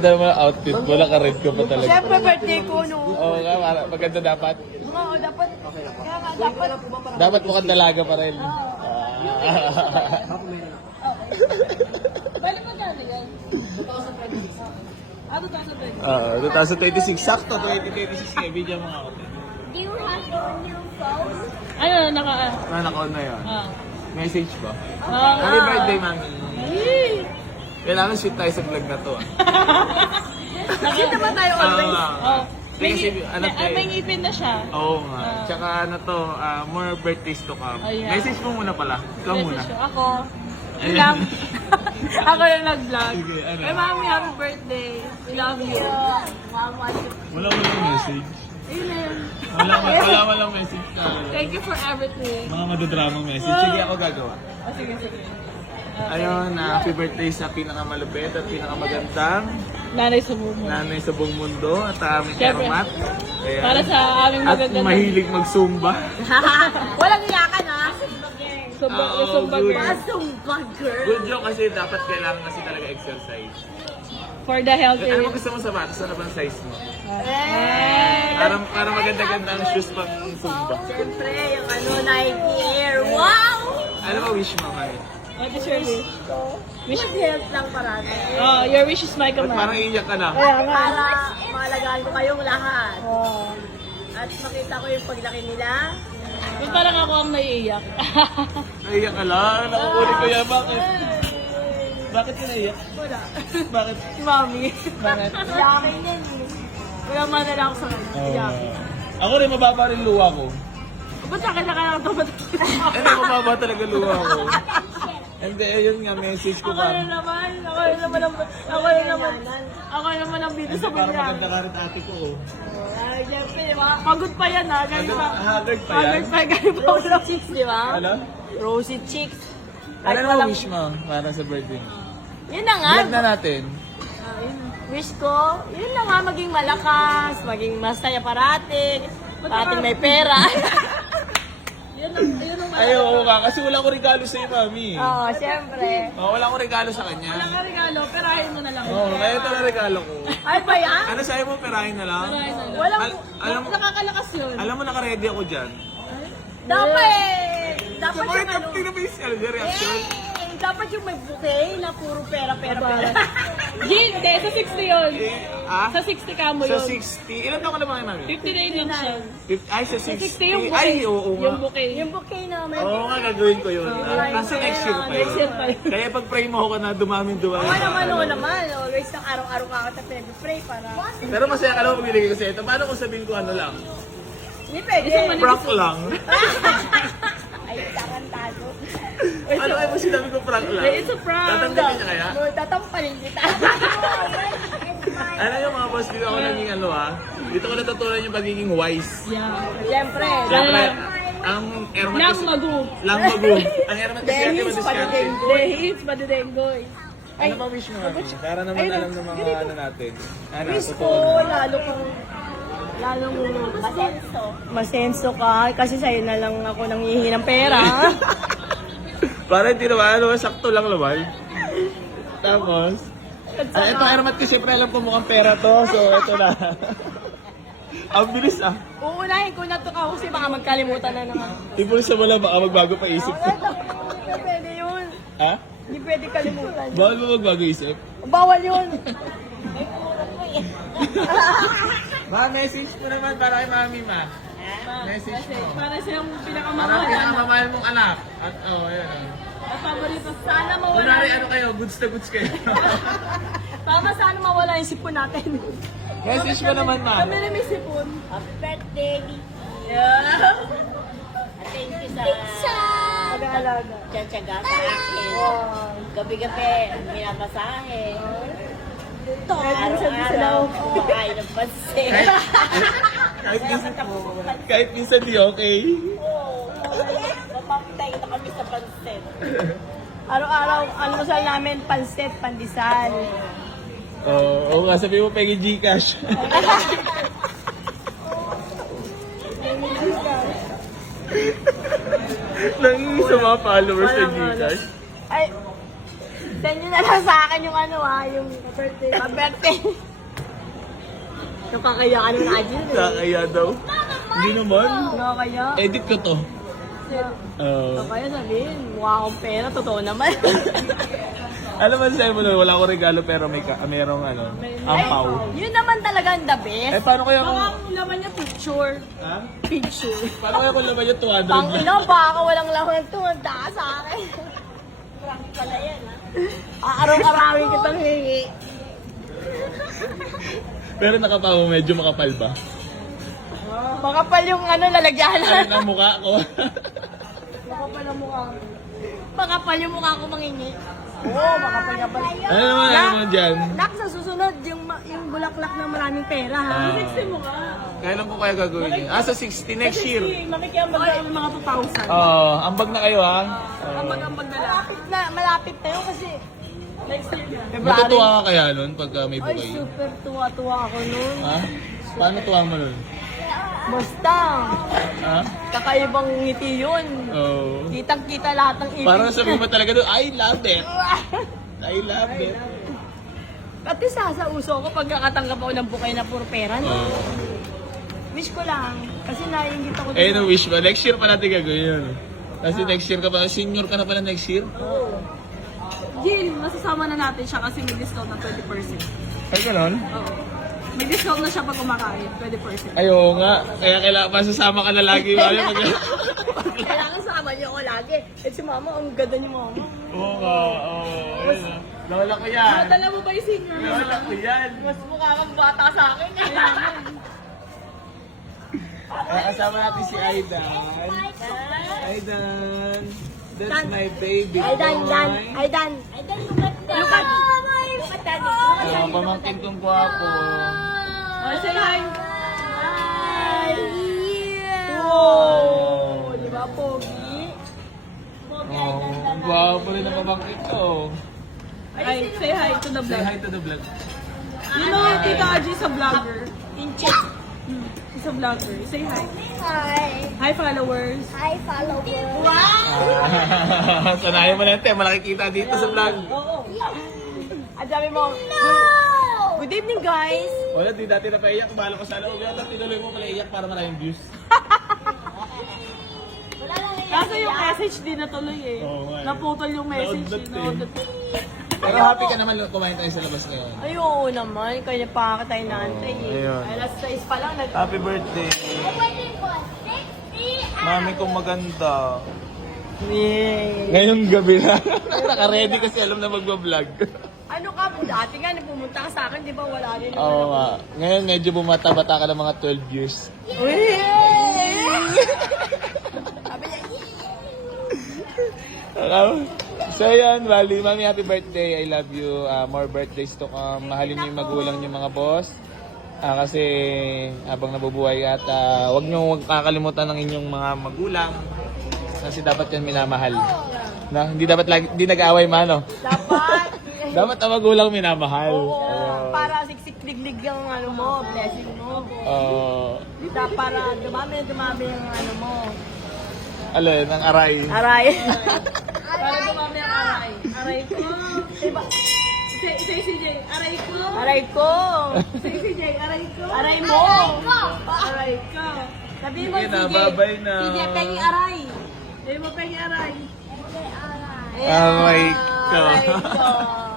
Ganda naman ang outfit mo, naka-red ka pa talaga. Siyempre, birthday ko, no? Oo nga, maganda dapat. Oo, dapat. Kaya nga, dapat. Dapat mukhang dalaga pa rin. Balik mo gano'n yan? 2026. 2026, sakto, 2026 kayo, video mga ako. Do you have your new phone? Ano, naka... Naka-on na yun. Message ba? Oo. Happy birthday, mami. Kailangan shoot tayo sa vlog na to. Nakita ba tayo always? Oo. Kasi, ano May ngipin na siya. Oo nga. Tsaka ano to, more birthdays to come. Oh, yeah. Message mo muna pala. Ikaw muna. Ako. Yun lang. Ako yung nag-vlog. Sige, ano? Hey, mami, happy birthday. We love you. Wala mo lang message. Ayun na yun. Wala lang message ka. Thank you for everything. Mga madodramang message. Sige, ako gagawa. Oh, sige, sige. Ayun, happy birthday sa pinakamalupit at pinakamagandang Nanay sa bumo. nanay sa buong mundo at aming Siyempre. Ermat. Ayan. Para sa aming At magaganda. mahilig mag-zumba. Walang iyakan, ha? Sumba, Oo, sumba good. girl. Zumba girl. Good joke kasi dapat kailangan kasi talaga exercise. For the healthy. Ano ba gusto mo sa sapatos? Ano bang size mo? Eh. Para maganda-ganda ang shoes pang zumba. Siyempre, yung ano, Nike Air. Wow! Ano ba wish mo, Mami? What is your wish? Wish? Good health lang parati. Oh, your wish is my Ba't parang command. iiyak ka na? Kaya nga. Para maalagaan ko kayong lahat. Oh. At makita ko yung paglaki nila. Ba't parang ako ang naiiyak? Naiiyak ka lang. Nakukulit ko yan. Bakit? Bakit ka naiiyak? Wala. Bakit? Si mami. Bakit? Yakin yan eh. Wala man na lang ako sa kanya. Iyak. Ako rin mababa rin luha ko. Ba't sa akin na kaya ito? Hindi, mababa talaga luha ko. Hindi, ayun nga, message ko Ako na naman. Ako na naman ang bida sa Parang kanya. maganda ka rin ate ko. Oh. Ay, siyempre, di ba? Pagod pa yan, ha? Galing pa. Haggard pa yan? Haggard pa, galing pa. Rosy cheeks, di ba? Ano? Rosy cheeks. Ano naman wish mo para sa birthday? Yun na nga. Vlog na natin. Wish ko, yun na nga, maging malakas, maging masaya parati, parating may pera. Yun ang Ay, oo ka. Kasi wala ko regalo sa'yo, mami. Oo, syempre. Oh, wala ko regalo sa kanya. Walang ka regalo, perahin mo na lang. Oo, kaya ito na regalo ko. Ay ba yan? Ano sa'yo mo, perahin na lang? Perahin na lang. Walang, Alam mo, Nakakalakas yun. alam mo naka-ready ako dyan. dapat, dapat So, bakit yung ano, tingnan mo yung reaction? dapat yung may bouquet na puro pera. Hindi, sa 60 yun. Sa 60 ka mo Sa yun. 60. Ilan taon ka na ba kayo, mami? 59 din siya. Ay, sa 60. 60 yung bouquet. Ay, oo nga. Yung bouquet. Yung bouquet namin. Oo nga, gagawin ko yun. Kasi next year pa yun. Next year pa yun. Kaya pag pray mo ako na dumaming-dumami. Oo naman, oo naman. Always na araw-araw ka kita pray para. Pero masaya ka lang kung binigay ko sa ito. Paano kung sabihin ko ano lang? Hindi pwede. Prank lang. Ay, takantago. Ano kayo mo sinabi ko prank lang? It's a prank. Tatanggalin niya kaya? Tatampanin kita. Ano yung mga boss, dito ako naging ano ha? Dito ko natutunan yung pagiging wise. Yeah. Siyempre. Siyempre, ang Ermat Nang kasi... magu. Lang magu. Ang Ermat kasi ate Dehis, madiskarte. Dehis, madudenggoy. Ano ba wish mo mami? Para naman alam ng mga ano natin. Ano, Wish ko, totoo. lalong masenso ka. Kasi sa'yo na lang ako nanghihingi ng pera. Para hindi naman, ano, sakto lang naman. Tapos, ito Ermat kasi siyempre alam ko mukhang pera to, so ito na. Ang bilis ah. Uunahin ko na to kasi baka magkalimutan na naman. Tipul sa wala, baka magbago pa isip ko. Hindi pwede yun. Ha? Hindi pwede kalimutan. Bawal mo magbago isip? Bawal yun. Message mo naman para kay mami ma. Message mo. Para silang Para pinakamahal. pinakamamahal mong anak. At yun. At paborito. Sana mawala. Kunwari ano kayo, goods na goods kayo. Tama, sana mawala yung sipon natin. Message mo naman ma. Kami rin may sipon. Happy birthday, Vicky. Thank you sa Mag-aalaga. tiyatsaga sa akin. Gabi-gabi, minamasahe. Araw-araw, kumakain ng pansin. Kahit minsan di okay. Mapapitay na kami sa pansin. Araw-araw, almusal namin, pansit, pandesal. Oo nga, sabi mo pegi Gcash. Nang sa mga followers sa Gcash. Ay, Send nyo na lang sa akin yung ano yung birthday. Yung kakayaan ng Ajin. Nakakaya daw. Hindi naman. Kakaya. Edit ko to. Kakaya sabihin, mukha akong pera, totoo naman. Alam mo sa'yo mo wala akong regalo pero merong ampaw. Yun naman talaga ang the best. Eh, paano kaya kung... Baka ang laman niya picture. Ha? Picture. Paano kaya kung laban yung 200 Pang lang? ina, baka walang laman tumanda ka sa akin. Prank pala yan, ha? Araw-arawin kitang hingi. Pero nakapaw medyo makapal ba? Makapal yung lalagyan. Ano ang mukha ko? Makapal ang mukha ko. Makapal yung mukha ko mangingi. Oo, makapal ka pala. Ano naman dyan? Nak, sa susunod, yung bulaklak ng maraming pera, ha? Ah. 60 mo nga. Kailan ko kaya gagawin yun? Sa 60 next year. Makikiambag na yung mga 2,000. Oo, ambag na kayo ha. Ambag-ambag na lang. Malapit na yun kasi Next year na. February. Matutuwa ka kaya nun pagka may Ay, bukay? super tuwa-tuwa ako nun. Ha? Paano tuwa mo nun? Basta, Ha? kakaibang ngiti yun. Oo. Kitang-kita lahat ng ibig. Parang sabihin mo talaga doon, I love it. I love it. Pati sa uso ko, pag nakatanggap ako ng bukay na puro pera, no? Oo. Wish ko lang. Kasi naiingit ako Eh, no wish mo. Next year pa natin gagawin yun. Kasi next year ka pa, senior ka na pala next year. Gil, masasama na natin siya kasi may discount na 20%. Ay, ganon? Oo. May discount na siya pag kumakain, 20%. Ay, oo nga. Kaya kailangan masasama ka na lagi. Kailangan sama niyo ako lagi. Eh si mama, ang ganda ni mama. Oo nga. Oo. Ayun, ah. Lola ko yan. Dala mo ba yung senior? Lola ko yan. Mas mukha kang bata sa akin. Kasama natin si Aidan. Aidan. That's my baby boy. Aidan, look at daddy. Pamangkin kong gwapo. Oh, say hi. Hi! Wow! Di ba, Pogi? Oh, ang gwapo rin ang pamangkin ko. Ay, say hi to the Say vlog. hi to the vlog. You know, Tita Aji is a vlogger. Inchik. He's a vlogger. Say hi. Hi! Hi, followers. Hi, followers! Wow! Sanayin mo na yun, te. Malaki kita dito sa vlog. Oo. Ang dami mo. Good evening, guys! Wala, di dati na paiyak. Bahala ko sana. Huwag yata tinuloy mo pala iyak para maraming views. Kaso yung message di natuloy eh. Oo nga eh. Naputol yung message. Naudlot eh. No? Pero happy ka naman kumain tayo sa labas ngayon. Ay, oo naman. Kaya pa tayo naantay eh. Ayun. Ay, last 6 pa lang. Happy birthday. Mami kong maganda. Yay! Ngayong gabi na. Naka-ready kasi alam na magbablog. Ano ka po? Dati nga, pumunta ka sa akin, di ba wala rin naman Oo ako. nga. Ngayon medyo bumata-bata ka ng mga 12 years. Uy! Sabi niya, So yun, Wally, Mami, happy birthday. I love you. More birthdays to come. Mahalin niyo yung magulang niyo mga boss. Kasi habang nabubuhay at huwag niyo kakalimutan ng inyong mga magulang. Kasi dapat yan minamahal. Na, hindi dapat lagi, hindi nag-aaway mano. dapat. Dapat ang magulang minamahal. Oo, para siksik-liglig yung blessing mo. Para dumami yung mo. Alin, ang aray. Aray. Para dumami ang aray. Aray ko. Diba? Say CJ, aray ko. Aray ko. Say CJ, aray ko. Aray mo. Aray ko. Sabi mo, Sige na, CJ. babay na. CJ, pengi aray. Hindi mo pengi aray. Aray ko. Aray ko.